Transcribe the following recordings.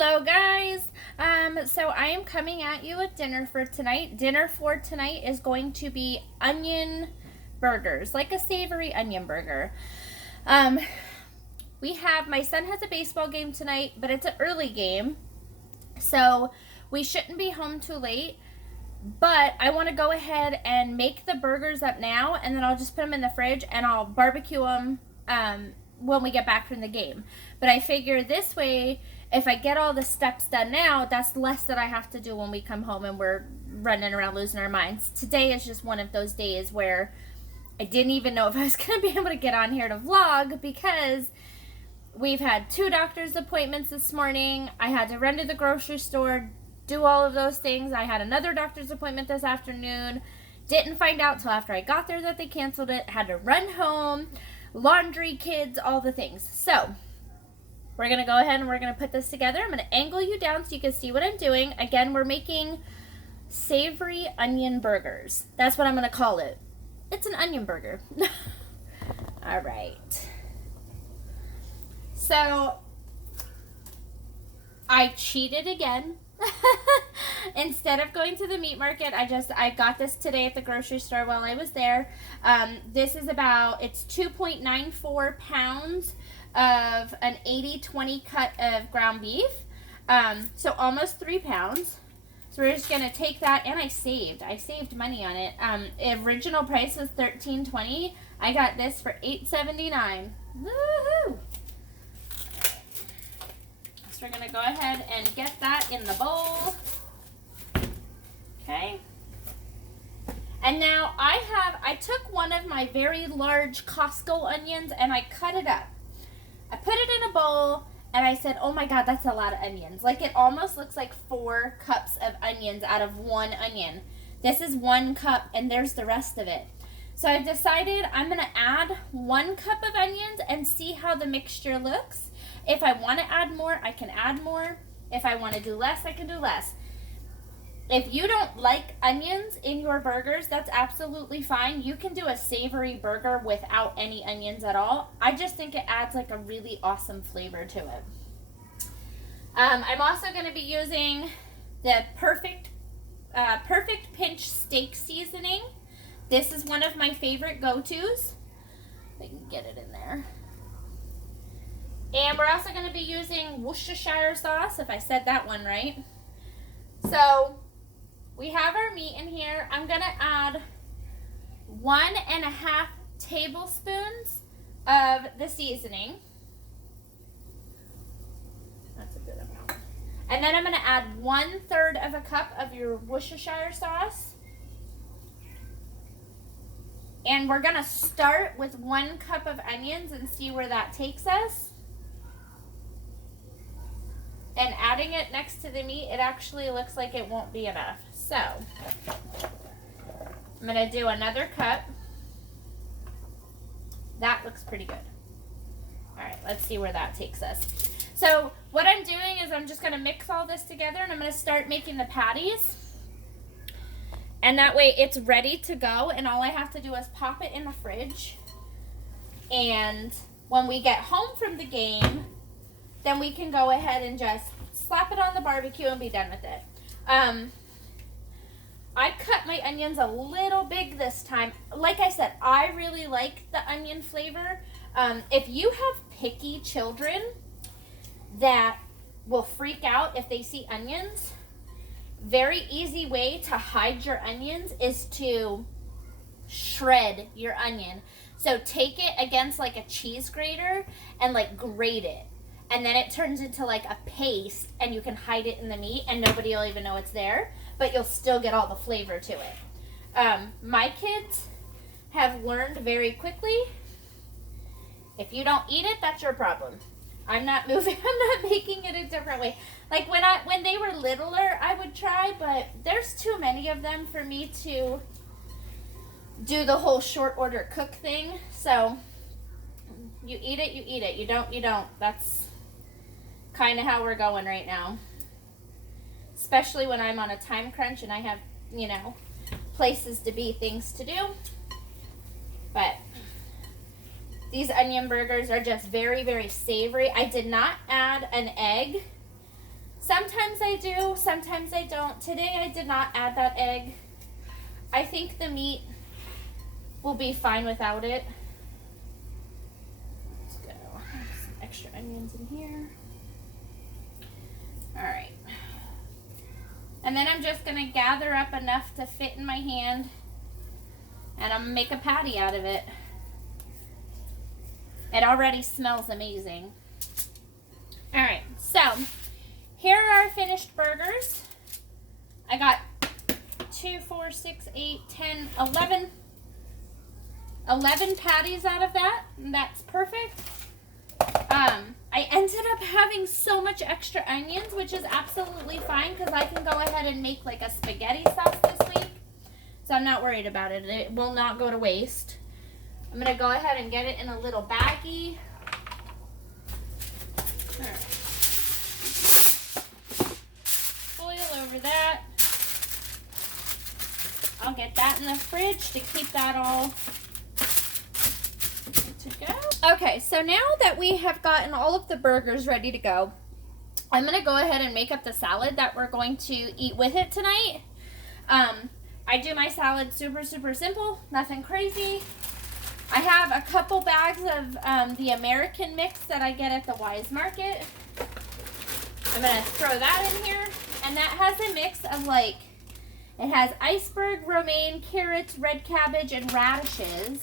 Hello guys. So I am coming at you with dinner for tonight. Dinner for tonight is going to be onion burgers, like a savory onion burger. Um, my son has a baseball game tonight, but it's an early game. So we shouldn't be home too late. But I want to go ahead and make the burgers up now, and then I'll just put them in the fridge and I'll barbecue them when we get back from the game. But I figure this way, if I get all the steps done now, that's less that I have to do when we come home and we're running around losing our minds. Today is just one of those days where I didn't even know if I was going to be able to get on here to vlog because we've had 2 doctor's appointments this morning. I had to run to the grocery store, do all of those things. I had another doctor's appointment this afternoon. Didn't find out till after I got there that they canceled it. Had to run home, laundry, kids, all the things. So we're going to go ahead and we're going to put this together. I'm going to angle you down so you can see what I'm doing. Again, we're making savory onion burgers. That's what I'm going to call it. It's an onion burger. All right. So I cheated again. Instead of going to the meat market, I got this today at the grocery store while I was there. This is it's 2.94 pounds of an 80-20 cut of ground beef. So almost 3 pounds. So we're just gonna take that, and I saved money on it. Original price was $13.20. I got this for $8.79. Woohoo! So we're gonna go ahead and get that in the bowl. Okay. And now I took one of my very large Costco onions and I cut it up. I put it in a bowl and I said, oh my God, that's a lot of onions. Like, it almost looks like 4 cups of onions out of 1 onion. This is 1 cup and there's the rest of it. So I've decided I'm gonna add 1 cup of onions and see how the mixture looks. If I want to add more, I can add more. If I want to do less, I can do less. If you don't like onions in your burgers, that's absolutely fine. You can do a savory burger without any onions at all. I just think it adds like a really awesome flavor to it. I'm also going to be using the Perfect Pinch steak seasoning. This is one of my favorite go-tos. If I can get it in there. And we're also going to be using Worcestershire sauce, if I said that one right. So we have our meat in here. I'm going to add 1.5 tablespoons of the seasoning. That's a good amount. And then I'm going to add 1/3 of a cup of your Worcestershire sauce. And we're going to start with 1 cup of onions and see where that takes us. And adding it next to the meat, it actually looks like it won't be enough. So I'm going to do another cup. That looks pretty good. All right, let's see where that takes us. So what I'm doing is I'm just going to mix all this together, and I'm going to start making the patties. And that way it's ready to go, and all I have to do is pop it in the fridge. And when we get home from the game, then we can go ahead and just slap it on the barbecue and be done with it. I cut my onions a little big this time. Like I said, I really like the onion flavor. If you have picky children that will freak out if they see onions, very easy way to hide your onions is to shred your onion. So take it against like a cheese grater and like grate it. And then it turns into like a paste, and you can hide it in the meat and nobody will even know it's there, but you'll still get all the flavor to it. My kids have learned very quickly, if you don't eat it, that's your problem. I'm not making it a different way. Like when they were littler, I would try, but there's too many of them for me to do the whole short order cook thing. So you eat it, you eat it. You don't. That's kind of how we're going right now. Especially when I'm on a time crunch and I have, places to be, things to do. But these onion burgers are just very, very savory. I did not add an egg Sometimes I do, sometimes I don't. Today I did not add that egg. I think the meat will be fine without it. Let's go. Some extra onions in here. All right. And then I'm just gonna gather up enough to fit in my hand, and I'm gonna make a patty out of it. It already smells amazing. All right, so here are our finished burgers. I got 2, 4, 6, 8, 10, 11 patties out of that, and that's perfect. I ended up having so much extra onions, which is absolutely fine because I can go ahead and make like a spaghetti sauce this week. So I'm not worried about it. It will not go to waste. I'm going to go ahead and get it in a little baggie. All right. Foil over that. I'll get that in the fridge to keep that all to go. Okay, so now that we have gotten all of the burgers ready to go, I'm going to go ahead and make up the salad that we're going to eat with it tonight. I do my salad super simple, nothing crazy. I have a couple bags of the American mix that I get at the Wise Market. I'm going to throw that in here, and that has a mix of like, it has iceberg, romaine, carrots, red cabbage, and radishes.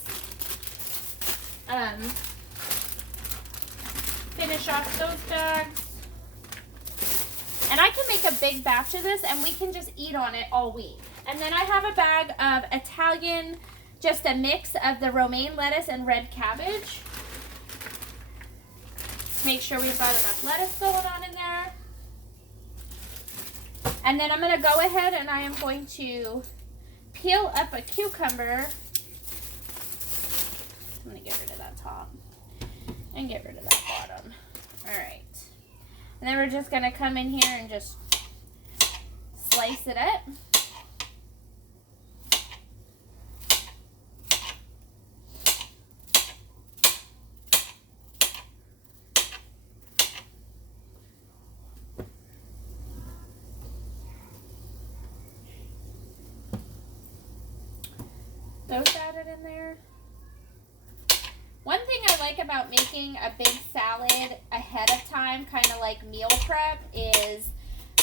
Finish off those bags. And I can make a big batch of this and we can just eat on it all week. And then I have a bag of Italian, just a mix of the romaine lettuce and red cabbage. Make sure we've got enough lettuce going on in there. And then I'm going to go ahead and I am going to peel up a cucumber. I'm going to get rid of that top and get rid of that bottom. All right. And then we're just going to come in here and just slice it up. Those added in there. One thing I like about making a big salad ahead of time, kind of like meal prep, is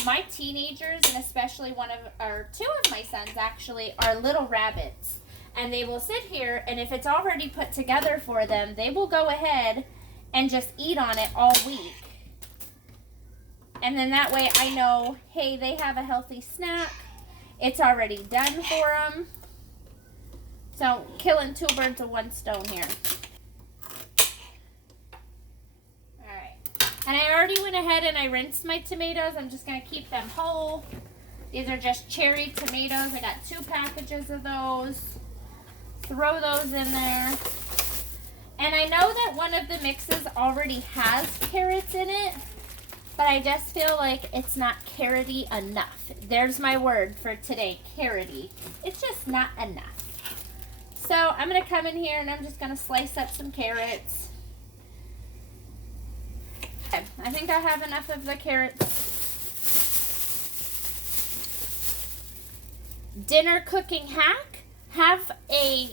my teenagers, and especially two of my sons actually, are little rabbits. And they will sit here, and if it's already put together for them, they will go ahead and just eat on it all week. And then that way I know, hey, they have a healthy snack. It's already done for them. So, killing two birds with one stone here. Alright. And I already went ahead and I rinsed my tomatoes. I'm just going to keep them whole. These are just cherry tomatoes. I got 2 packages of those. Throw those in there. And I know that one of the mixes already has carrots in it, but I just feel like it's not carroty enough. There's my word for today, carroty. It's just not enough. So I'm going to come in here and I'm just going to slice up some carrots. Okay, I think I have enough of the carrots. Dinner cooking hack. Have a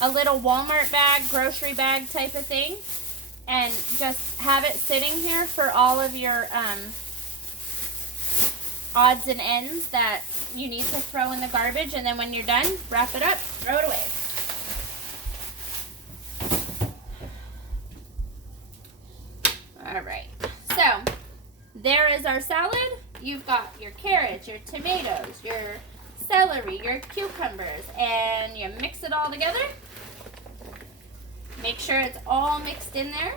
little Walmart bag, grocery bag type of thing. And just have it sitting here for all of your odds and ends that you need to throw in the garbage, and then when you're done, wrap it up, throw it away. Alright, so there is our salad. You've got your carrots, your tomatoes, your celery, your cucumbers, and you mix it all together. Make sure it's all mixed in there.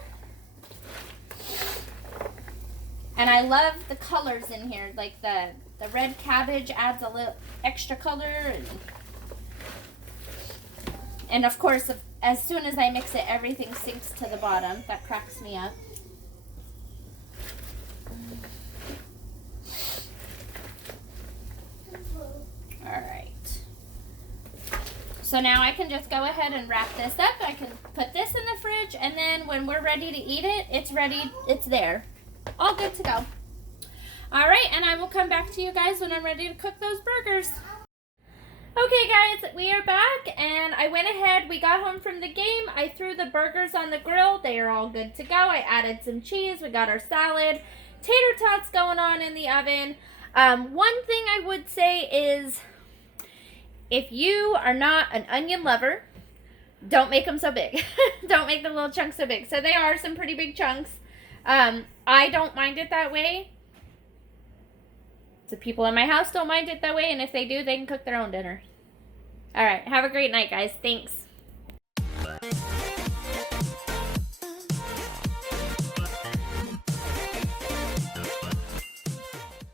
And I love the colors in here, like the red cabbage adds a little extra color, and of course, as soon as I mix it, everything sinks to the bottom. That cracks me up. All right. So now I can just go ahead and wrap this up. I can put this in the fridge, and then when we're ready to eat it, it's ready. It's there. All good to go. All right, and I will come back to you guys when I'm ready to cook those burgers. Okay guys, we are back, and I went ahead, we got home from the game, I threw the burgers on the grill, they are all good to go. I added some cheese, we got our salad, tater tots going on in the oven. One thing I would say is, if you are not an onion lover, don't make them so big. Don't make the little chunks so big. So they are some pretty big chunks. I don't mind it that way. The people in my house don't mind it that way, and if they do, they can cook their own dinner. All right, have a great night, guys. Thanks.